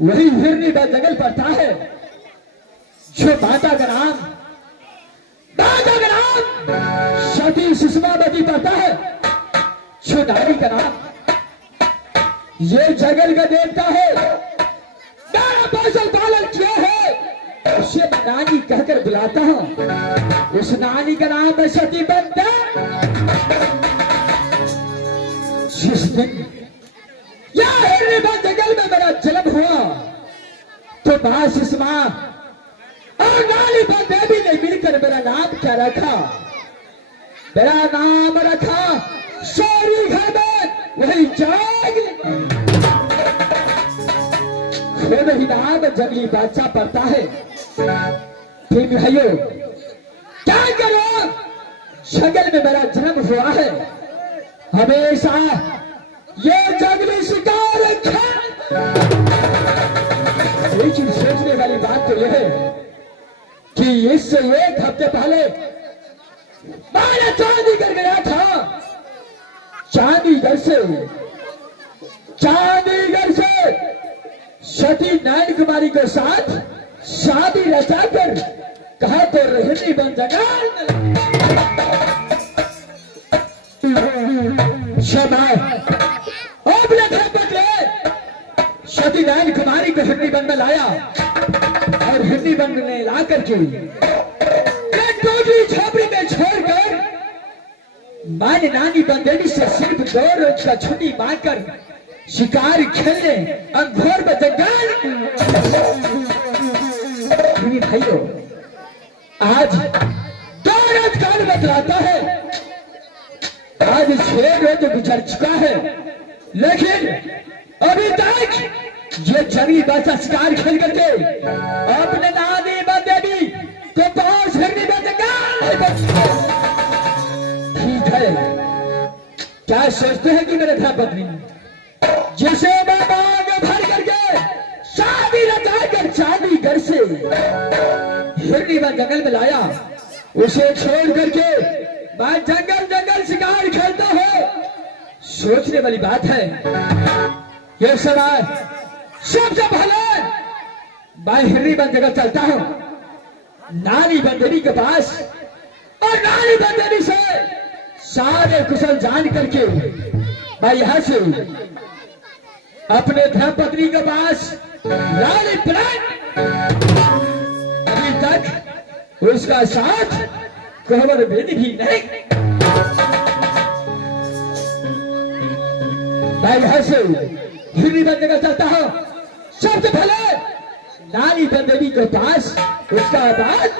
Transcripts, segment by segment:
वही हिरनी का जंगल पड़ता है जो माता का नाम सती सुषमावती पड़ता है, जो नारी का नाम ये जंगल का देवता है। मेरा फसल पालन किया है, उसे मैं नानी कहकर बुलाता हूँ। उस नानी का नाम है सती बंदा। जिस दिन जंगल में मेरा जन्म हुआ तो मां सुषमा और नानी देवी ने मिलकर मेरा नाम क्या रखा? मेरा नाम रखा शौरी घर में वही जाग खुद ही नाम जंगली बादशाह पड़ता है। फिर भाइयों क्या करो, जंगल में मेरा जन्म हुआ है, हमेशा ये जंगली शिकार लेकिन सोचने वाली बात तो यह है कि इससे एक हफ्ते पहले मैं चांदीगढ़ गया था। चांदीगढ़ से सती नारायण कुमारी के साथ शादी रचाकर कहा तो रहनी बन जंगल सती नारायण कुमारी को हिरनी बन में लाया और हिरनी बन में ला करके टोटली झोपड़ी में छोड़कर माने नानी बंदेवी से सिर्फ 2 रोज का छुट्टी मांगकर शिकार खेलने अंधेर में जंगल। भाइयों आज 2 रोज काल बतलाता है, आज 6 रोज गुजर चुका है, लेकिन अभी तक ये जंगली बादशाह शिकार खेल करके अपने नानी बंदेवी को पास हिरनी में ठीक है। क्या सोचते हैं कि मेरे धर्म पत्नी जिसे मैं मांग भर करके शादी रचाकर चांदीगढ़ से हिरनी में जंगल में लाया, उसे छोड़ करके मैं जंगल शिकार खेलता हूं। सोचने वाली बात है ये समय सबसे पहले मैं हिरनी बन जगह चलता हूं नानी बंदेवी के पास और नानी बंदेवी से सारे कुशल जान करके मैं यहां से अपने धर्म पत्नी के पास लाली पलट। अभी तक उसका साथ खबर भी नहीं। मैं यहां से हिरनी बन जगह चलता हूं, सबसे पहले नानी बंदेवी के पास, उसका बाद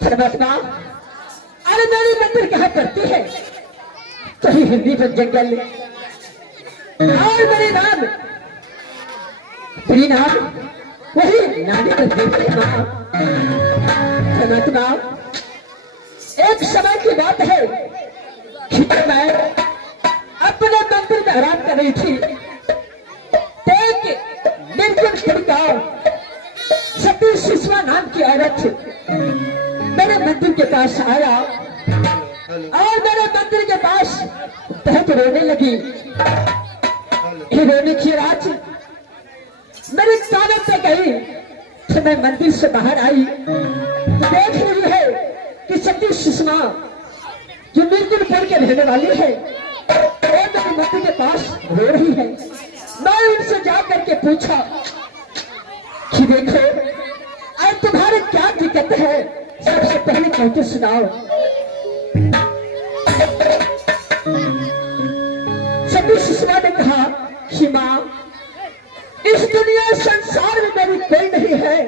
समझना। अरे मेरी मंदिर कहाँ पड़ती है? कहीं हिंदी पर जंगल और मेरे नाम तेरी नाम वही नानी पर देखे माँ। समझना, एक समय की बात है कि मैं अपने मंदिर में आराम कर रही थी। एक निर्जन खिड़काओं सती सुषमा नाम की औरत मेरे मंदिर के पास आया और मेरे मंदिर के पास बहुत रोने लगी। रोने की रात मेरे कानों पे गई तो मैं मंदिर से बाहर आई तो देख रही है कि सती सुषमा जो निर्जनपुर के रहने वाली है वो मेरे मंदिर के पास रो रही है। मैं उनसे जा करके पूछा कि देखो आज तुम्हारे क्या दिक्कत है, सबसे पहले कह के सुनाओ। सती सुषमा ने कहा कि माँ इस दुनिया संसार में मेरी कोई नहीं है,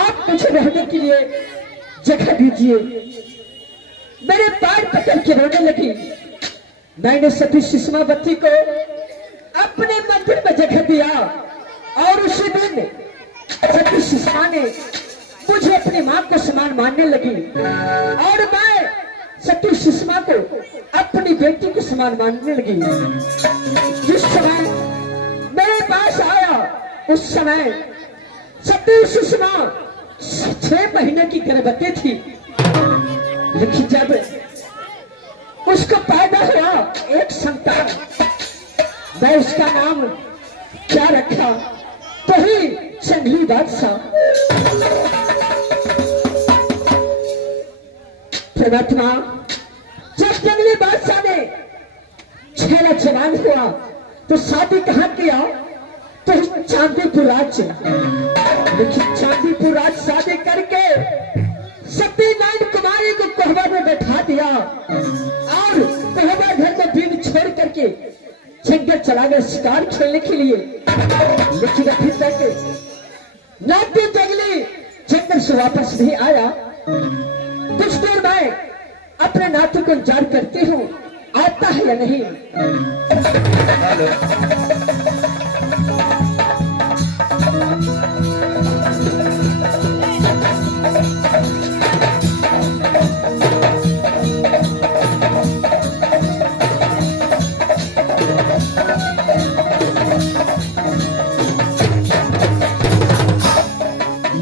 आप मुझे रहने के लिए जगह दीजिए। मेरे पैर पकड़ के रोने लगी। मैंने सती सुषमावती को अपने मंदिर में जगह दिया और उसी दिन सती सुषमा ने मुझे अपनी मां को समान मानने लगी और मैं सती सुषमा को अपनी बेटी को समान मानने लगी। जिस समय मेरे पास आया उस समय सती सुषमा 6 महीने की गर्भवती थी। लेकिन जब उसको पैदा हुआ एक संतान, मैं उसका नाम क्या रखा तो ही जंगली बादशाह। परमात्मा जब जंगली बादशाह ने छेड़ा जवान हुआ तो शादी कहाँ किया तो चांदीपुर राज्य। लेकिन चांदीपुर राज्य शादी करके सत्यनारायण कुमारी को कोहबा में बैठा दिया और कोहबा घर में बीन छोड़ करके जंगल चला गया शिकार खेलने के लिए। लेकिन अभी तक नाट्य जंगली जंगल से वापस नहीं आया। कुछ देर में अपने नातू को इंतजार करती हूँ आता है या नहीं।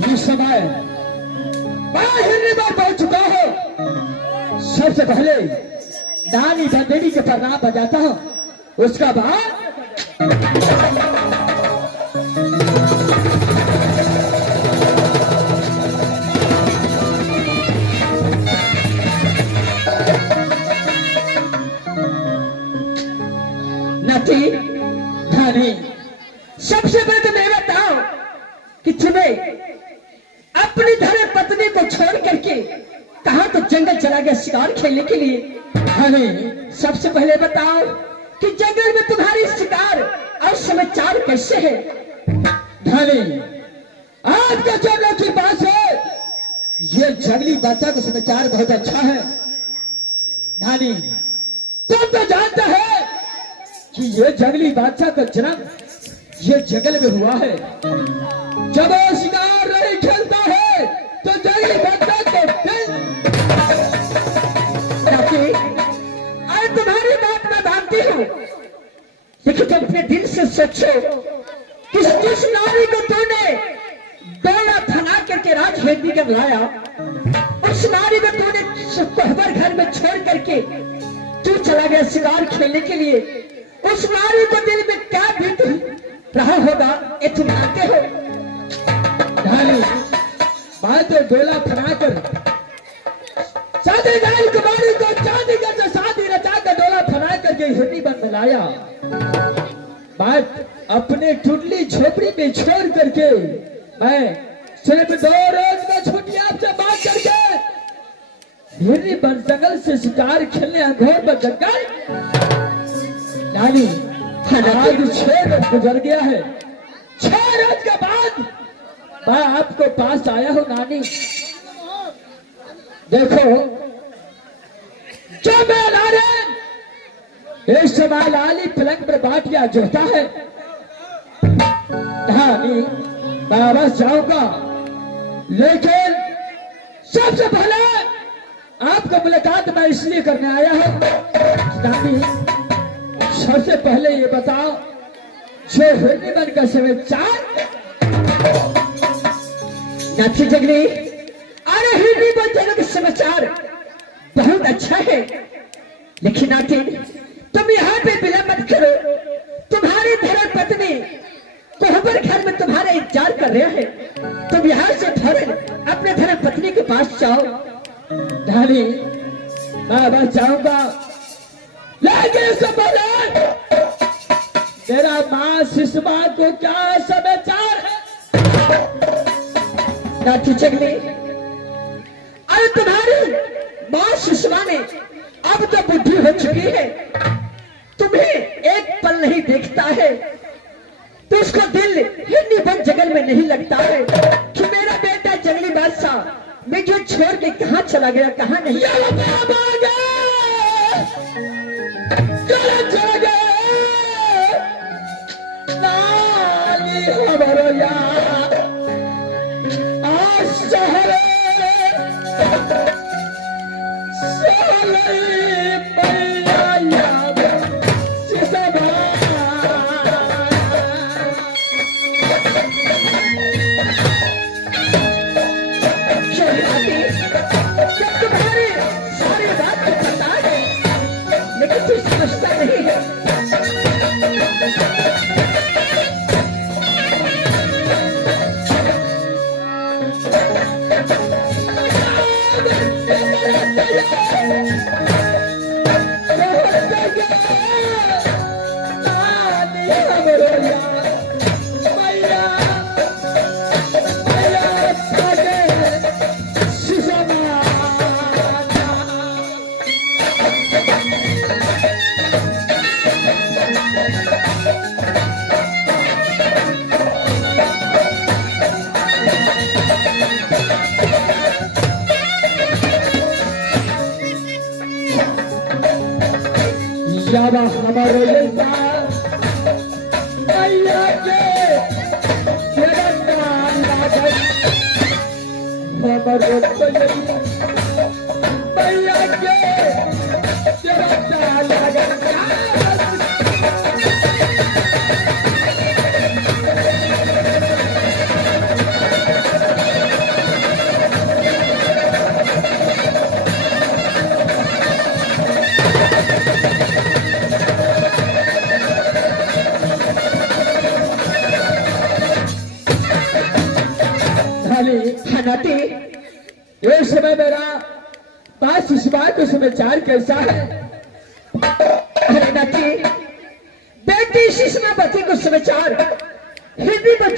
ये समय पहुंच चुका है। सबसे पहले नानी बंदेड़ी के प्रणाम बजाता हूं, उसका बाद नती धानी। सबसे पहले तो मैं बताओ कि तुम्हें अपनी धर्म पत्नी को छोड़ करके कहा तो जंगल चला गया शिकार खेलने के लिए। हमें सबसे पहले बताओ कि जंगल में तुम्हारी शिकार और समाचार कैसे है। धनी आज का जंगल की बात है, ये जंगली बादशाह का समाचार बहुत अच्छा है। धनी तुम तो जानता है कि ये जंगली बादशाह का जन्म ये जंगल में हुआ है। जब वो शिकार नहीं खेलता है तो जंगली बादशाह को अरे तुम्हारी बात मैं मानती हूँ, लेकिन तुम अपने दिल से सोचो किस नारी को तूने डोला फना करके राज हेदी कर लाया, उस नारी को तूने कोहबर घर में छोड़ करके तू चला गया शिकार खेलने के लिए। उस नारी को दिल में क्या बीत रहा होगा ये तुम जानते हो। बात तो डोला फना कर सत्यनारायण कुमारी को चांदीगढ़ से शादी रचा कर डोला फना करके हिरनी बन मिलाया। बात अपने टुटली झोपड़ी में छोड़ करके मैं सिर्फ 2 रोज में छुट्टी आपसे बात करके हिरनी बन जंगल से शिकार खेलने अंधेर पर जंगल नानी आज 6 रोज गुजर गया है। 6 रोज के बाद मैं आपको पास आया हूँ नानी। देखो जो मैं लारे इस समय लाली पलंग पर बाटिया जोता है। नानी मैं बस जाऊंगा, लेकिन सबसे पहले आपको मुलाकात मैं इसलिए करने आया हूं। नानी सबसे पहले ये बताओ जो हिरनी बन का समाचार नाची जंगली। अरे हिरनी बन जगह का समाचार बहुत अच्छा है, लेकिन नाती तुम यहाँ पे विलंब मत करो। तुम्हारी धर्म पत्नी कोहबर घर में तुम्हारा इंतजार कर रहे हैं। तुम यहाँ से फौरन अपने धर्म पत्नी के पास जाओ। धानी मैं बस जाऊंगा, लेकिन इससे पहले तेरा माँ सुषमा को क्या समाचार है। नाती जंगली अरे तुम्हारी माँ सुषमा ने अब तो बुद्धि हो चुकी है, तुम्हें एक पल नहीं देखता है तो उसका दिल हिरनी बन जंगल में नहीं लगता है कि मेरा बेटा जंगली बादशाह मुझे छोड़ के कहाँ चला गया, कहाँ नहीं? यावा हमारे मैया के तेरा नाम लागल हमारे मैया के तेरा नाम लागल नाती। इस समय मेरा पास इस बात का समाचार कैसा है? अरे नाती, बेटी इस समय बच्चे को समाचार हिंदी में